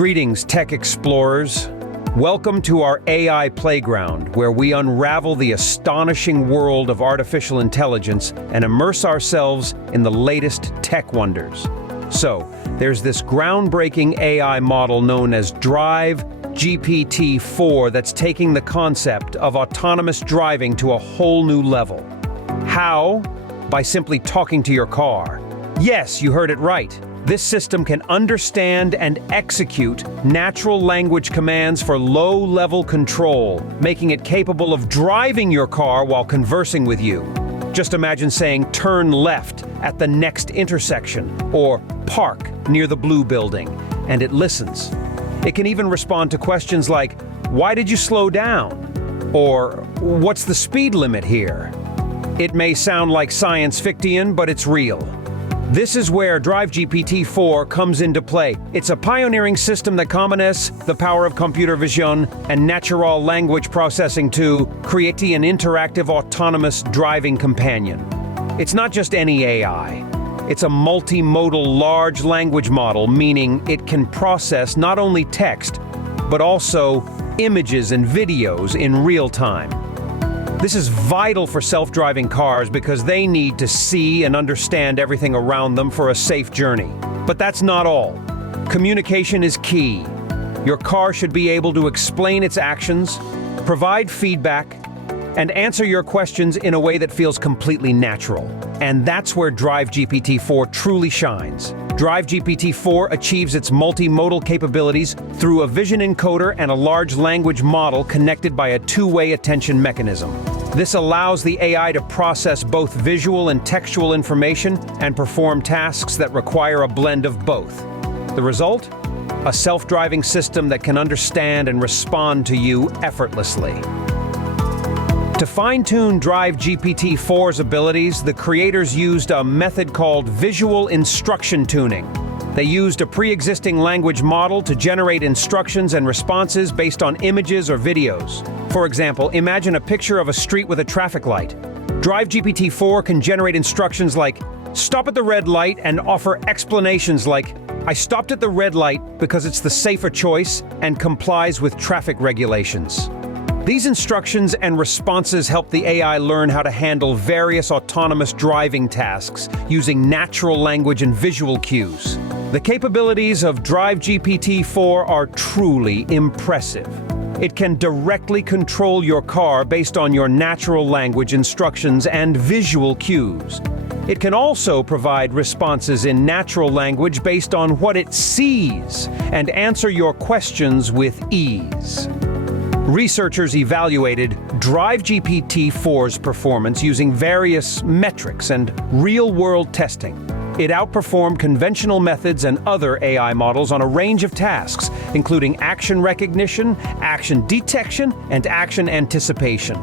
Greetings, tech explorers. Welcome to our AI playground, where we unravel the astonishing world of artificial intelligence and immerse ourselves in the latest tech wonders. So, there's this groundbreaking AI model known as DriveGPT-4 that's taking the concept of autonomous driving to a whole new level. How? By simply talking to your car. Yes, you heard it right. This system can understand and execute natural language commands for low-level control, making it capable of driving your car while conversing with you. Just imagine saying, "Turn left at the next intersection," or "Park near the blue building," and it listens. It can even respond to questions like, "Why did you slow down?" or "What's the speed limit here?" It may sound like science fiction, but it's real. This is where DriveGPT-4 comes into play. It's a pioneering system that combines the power of computer vision and natural language processing to create an interactive autonomous driving companion. It's not just any AI. It's a multimodal large language model, meaning it can process not only text, but also images and videos in real time. This is vital for self-driving cars because they need to see and understand everything around them for a safe journey. But that's not all. Communication is key. Your car should be able to explain its actions, provide feedback, and answer your questions in a way that feels completely natural. And that's where DriveGPT-4 truly shines. DriveGPT-4 achieves its multimodal capabilities through a vision encoder and a large language model connected by a two-way attention mechanism. This allows the AI to process both visual and textual information and perform tasks that require a blend of both. The result? A self-driving system that can understand and respond to you effortlessly. To fine-tune DriveGPT-4's abilities, the creators used a method called visual instruction tuning. They used a pre-existing language model to generate instructions and responses based on images or videos. For example, imagine a picture of a street with a traffic light. DriveGPT-4 can generate instructions like, "Stop at the red light," and offer explanations like, "I stopped at the red light because it's the safer choice and complies with traffic regulations." These instructions and responses help the AI learn how to handle various autonomous driving tasks using natural language and visual cues. The capabilities of DriveGPT-4 are truly impressive. It can directly control your car based on your natural language instructions and visual cues. It can also provide responses in natural language based on what it sees and answer your questions with ease. Researchers evaluated DriveGPT-4's performance using various metrics and real-world testing. It outperformed conventional methods and other AI models on a range of tasks, including action recognition, action detection, and action anticipation.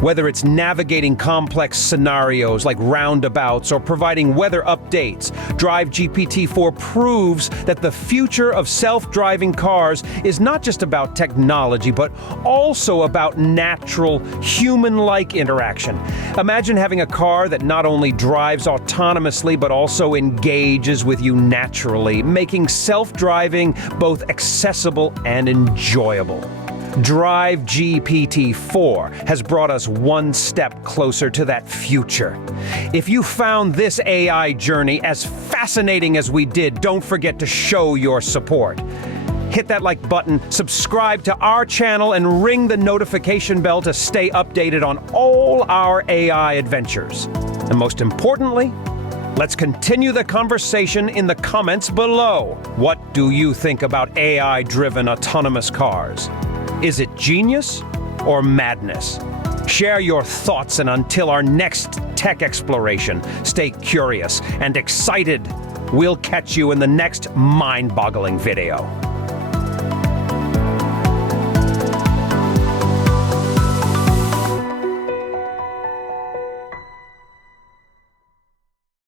Whether it's navigating complex scenarios like roundabouts or providing weather updates, DriveGPT-4 proves that the future of self-driving cars is not just about technology, but also about natural, human-like interaction. Imagine having a car that not only drives autonomously, but also engages with you naturally, making self-driving both accessible and enjoyable. DriveGPT-4 has brought us one step closer to that future. If you found this AI journey as fascinating as we did, don't forget to show your support. Hit that like button, subscribe to our channel, and ring the notification bell to stay updated on all our AI adventures. And most importantly, let's continue the conversation in the comments below. What do you think about AI-driven autonomous cars? Is it genius or madness? Share your thoughts, and until our next tech exploration, stay curious and excited. We'll catch you in the next mind-boggling video.